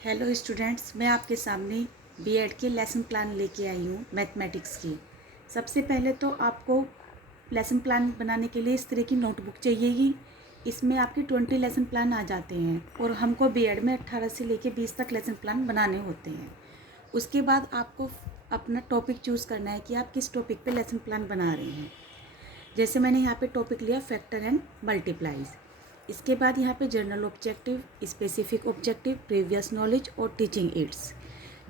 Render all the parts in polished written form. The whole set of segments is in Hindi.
हेलो स्टूडेंट्स, मैं आपके सामने बीएड के लेसन प्लान लेके आई हूँ मैथमेटिक्स की। सबसे पहले तो आपको लेसन प्लान बनाने के लिए इस तरह की नोटबुक चाहिएगी। इसमें आपके 20 लेसन प्लान आ जाते हैं और हमको बीएड में 18 से लेके 20 तक लेसन प्लान बनाने होते हैं। उसके बाद आपको अपना टॉपिक चूज़ करना है कि आप किस टॉपिक पे लेसन प्लान बना रहे हैं। जैसे मैंने यहाँ पे टॉपिक लिया फैक्टर एंड मल्टीप्लाइज। इसके बाद यहाँ पे journal objective, specific objective, previous knowledge और टीचिंग एड्स।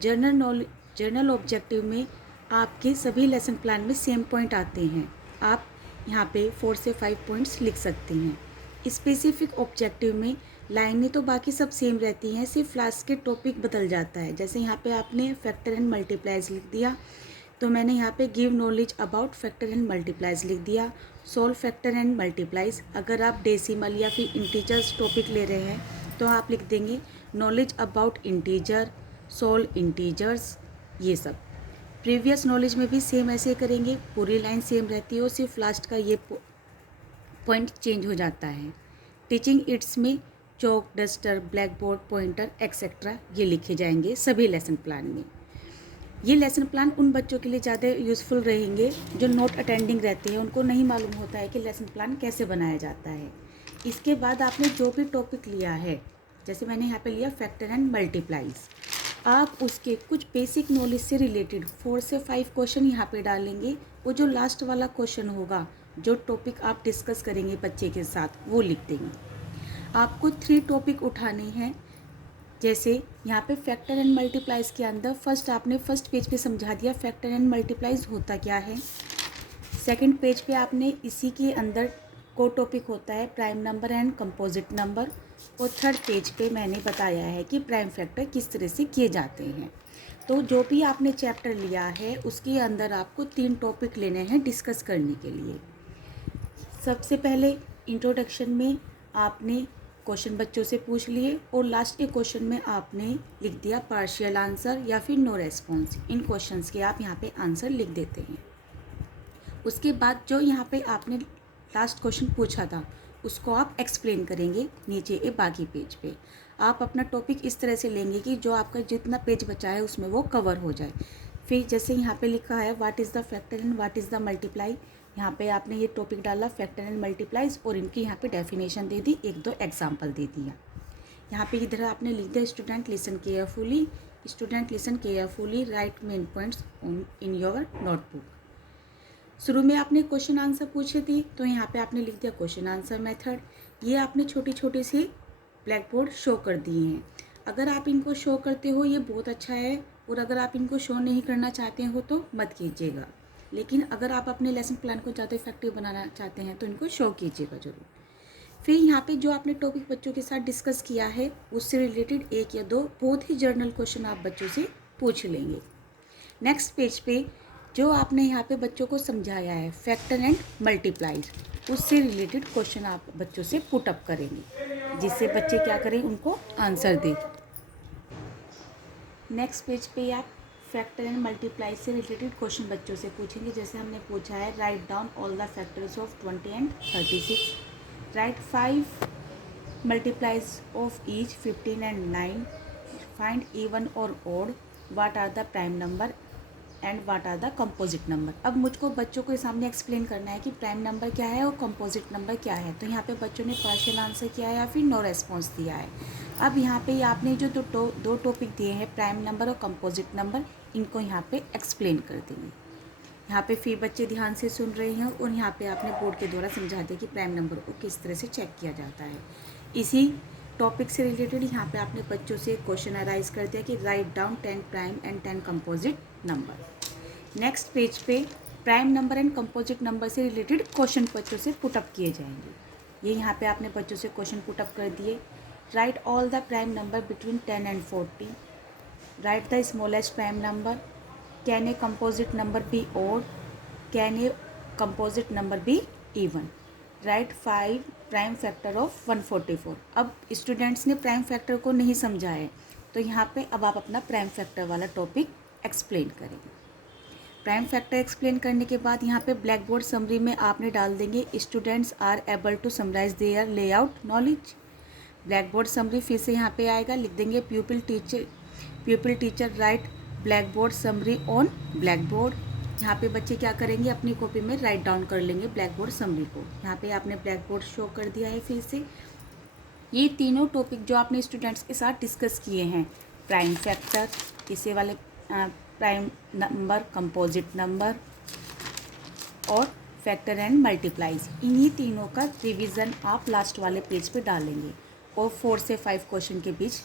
जर्नल ऑब्जेक्टिव में आपके सभी लेसन प्लान में सेम पॉइंट आते हैं। आप यहाँ पे 4 से 5 पॉइंट्स लिख सकते हैं। स्पेसिफिक ऑब्जेक्टिव में लाइनें तो बाकी सब सेम रहती हैं, सिर्फ लास्ट के टॉपिक बदल जाता है। जैसे यहाँ पे आपने फैक्टर एंड मल्टीप्लाइज लिख दिया तो मैंने यहाँ पे give knowledge about factor and multiplies लिख दिया। सोल्व फैक्टर एंड मल्टीप्लाइज, अगर आप डेसिमल या फिर इंटीजर्स टॉपिक ले रहे हैं तो आप लिख देंगे knowledge about integer, solve integers, ये सब। प्रीवियस नॉलेज में भी सेम ऐसे करेंगे, पूरी लाइन सेम रहती है और सिर्फ लास्ट का ये पॉइंट चेंज हो जाता है। टीचिंग इट्स में chalk, duster, black board, pointer etcetera ये लिखे जाएंगे सभी लेसन प्लान में। ये लेसन प्लान उन बच्चों के लिए ज़्यादा यूज़फुल रहेंगे जो नोट अटेंडिंग रहते हैं, उनको नहीं मालूम होता है कि लेसन प्लान कैसे बनाया जाता है। इसके बाद आपने जो भी टॉपिक लिया है, जैसे मैंने यहाँ पे लिया फैक्टर एंड मल्टीप्लाइज, आप उसके कुछ बेसिक नॉलेज से रिलेटेड 4 से 5 क्वेश्चन यहाँ पे डालेंगे। वो जो लास्ट वाला क्वेश्चन होगा, जो टॉपिक आप डिस्कस करेंगे बच्चे के साथ, वो लिख देंगे। आपको 3 टॉपिक उठाने हैं। जैसे यहाँ पे फैक्टर एंड मल्टीप्लाइज के अंदर फर्स्ट पेज पे समझा दिया फैक्टर एंड मल्टीप्लाइज होता क्या है। सेकंड पेज पे आपने इसी के अंदर को टॉपिक होता है prime number and composite number. और थर्ड पेज पे मैंने बताया है कि प्राइम फैक्टर किस तरह से किए जाते हैं। तो जो भी आपने चैप्टर लिया है उसके अंदर आपको 3 टॉपिक लेने हैं डिस्कस करने के लिए। सबसे पहले इंट्रोडक्शन में आपने क्वेश्चन बच्चों से पूछ लिए और लास्ट के क्वेश्चन में आपने लिख दिया पार्शियल आंसर या फिर नो रेस्पॉन्स। इन क्वेश्चंस के आप यहाँ पे आंसर लिख देते हैं। उसके बाद जो यहाँ पे आपने लास्ट क्वेश्चन पूछा था उसको आप एक्सप्लेन करेंगे नीचे ए बाकी पेज पे। आप अपना टॉपिक इस तरह से लेंगे कि जो आपका जितना पेज बचा है उसमें वो कवर हो जाए। फिर जैसे यहाँ पे लिखा है what is the factor and what is the multiply, यहाँ पे आपने ये टॉपिक डाला फैक्टर एंड मल्टीप्लाइज और इनकी यहाँ पे डेफिनेशन दे दी, 1-2 एग्जाम्पल दे दिया। यहाँ पे इधर आपने लिख दिया student listen carefully, student listen carefully, right main points in your notebook. शुरू में आपने क्वेश्चन आंसर पूछे थे तो यहाँ पे आपने लिख दिया क्वेश्चन आंसर मेथड। ये आपने छोटी छोटी सी ब्लैक बोर्ड शो कर दिए हैं। अगर आप इनको शो करते हो ये बहुत अच्छा है, और अगर आप इनको शो नहीं करना चाहते हो तो मत कीजिएगा। लेकिन अगर आप अपने लेसन प्लान को ज़्यादा इफेक्टिव बनाना चाहते हैं तो इनको शो कीजिएगा ज़रूर। फिर यहाँ पे जो आपने टॉपिक बच्चों के साथ डिस्कस किया है उससे रिलेटेड 1 या 2 बहुत ही जर्नल क्वेश्चन आप बच्चों से पूछ लेंगे। नेक्स्ट पेज पे जो आपने यहाँ पे बच्चों को समझाया है फैक्टर एंड मल्टीप्लाइज, उससे रिलेटेड क्वेश्चन आप बच्चों से पुट अप करेंगे, जिससे बच्चे क्या करें, उनको आंसर दें। नेक्स्ट पेज पे आप फैक्टर एंड मल्टीप्लाई से रिलेटेड क्वेश्चन बच्चों से पूछेंगे। जैसे हमने पूछा है right down all the factors of 20 and 36, right 5 multiples of each 15 and 9, find even और odd, what are the prime number and what are the composite number. अब मुझको बच्चों के सामने एक्सप्लेन करना है कि प्राइम नंबर क्या है और कंपोजिट नंबर क्या है। तो यहाँ पे बच्चों ने पार्शियल आंसर किया है या फिर नो रेस्पॉन्स दिया है। अब यहाँ पे आपने जो दो टॉपिक दिए हैं प्राइम नंबर और कंपोजिट नंबर, इनको यहाँ पे एक्सप्लेन कर देंगे। यहाँ पे फिर बच्चे ध्यान से सुन रहे हैं और यहाँ पे आपने बोर्ड के द्वारा समझा दिया कि प्राइम नंबर को किस तरह से चेक किया जाता है। इसी टॉपिक से रिलेटेड यहाँ पे आपने बच्चों से क्वेश्चन अराइज कर दिया कि write down 10 prime and 10 composite number. Next page पे prime number and composite number से रिलेटेड क्वेश्चन बच्चों से पुटअप किए जाएंगे। ये यहाँ पे आपने बच्चों से क्वेश्चन पुटअप कर दिए। Write all the prime number between 10 and 40, write the smallest prime number, can a composite number be odd, can a composite number be even, write 5 prime factor of 144। अब स्टूडेंट्स ने प्राइम फैक्टर को नहीं समझा है तो यहाँ पे अब आप अपना प्राइम फैक्टर वाला टॉपिक एक्सप्लेन करेंगे। प्राइम फैक्टर एक्सप्लेन करने के बाद यहाँ पे ब्लैक बोर्ड समरी में आपने डाल देंगे students are able to summarise their layout knowledge. Blackboard summary फिर से यहाँ पे आएगा, लिख देंगे pupil teacher write blackboard summary on blackboard. यहाँ पे बच्चे क्या करेंगे, अपनी कॉपी में राइट डाउन कर लेंगे ब्लैक बोर्ड समरी को। यहाँ पे आपने ब्लैक बोर्ड शो कर दिया है। फिर से ये तीनों टॉपिक जो आपने स्टूडेंट्स के साथ डिस्कस किए हैं, प्राइम फैक्टर, इसे वाले प्राइम नंबर, कंपोजिट नंबर और फैक्टर एंड मल्टीप्लाइज, इन्हीं तीनों का रिवीजन आप लास्ट वाले पेज पे डालेंगे और 4 से 5 क्वेश्चन के बीच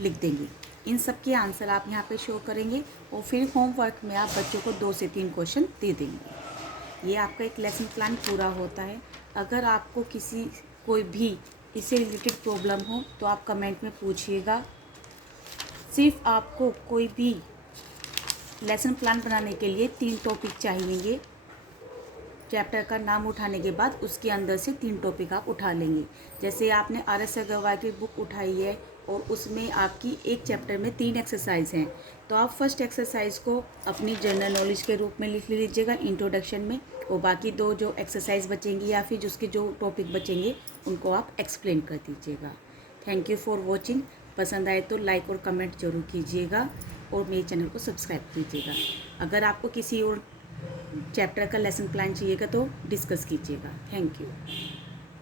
लिख देंगे। इन सब के आंसर आप यहाँ पे शो करेंगे और फिर होमवर्क में आप बच्चों को 2 से 3 क्वेश्चन दे देंगे। ये आपका एक लेसन प्लान पूरा होता है। अगर आपको कोई भी इससे रिलेटेड प्रॉब्लम हो तो आप कमेंट में पूछिएगा। सिर्फ आपको कोई भी लेसन प्लान बनाने के लिए 3 टॉपिक चाहिए। चैप्टर का नाम उठाने के बाद उसके अंदर से 3 टॉपिक आप उठा लेंगे। जैसे आपने RS अग्रवाल की बुक उठाई है और उसमें आपकी एक चैप्टर में 3 एक्सरसाइज हैं, तो आप फर्स्ट एक्सरसाइज को अपनी जनरल नॉलेज के रूप में लिख लीजिएगा इंट्रोडक्शन में, और बाकी 2 जो एक्सरसाइज बचेंगी या फिर जिसके जो टॉपिक बचेंगे उनको आप एक्सप्लेन कर दीजिएगा। Thank you for watching. पसंद आए तो लाइक और कमेंट जरूर कीजिएगा और मेरे चैनल को सब्सक्राइब कीजिएगा। अगर आपको किसी और चैप्टर का लेसन प्लान चाहिएगा तो डिस्कस कीजिएगा। Thank you.